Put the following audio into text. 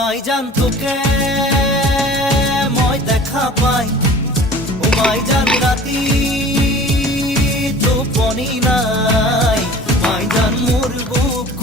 মাইজান তোকে মই দেখা পাই, ও মাইজান রাতি টোপনি নাই, মাইজান মোর বুক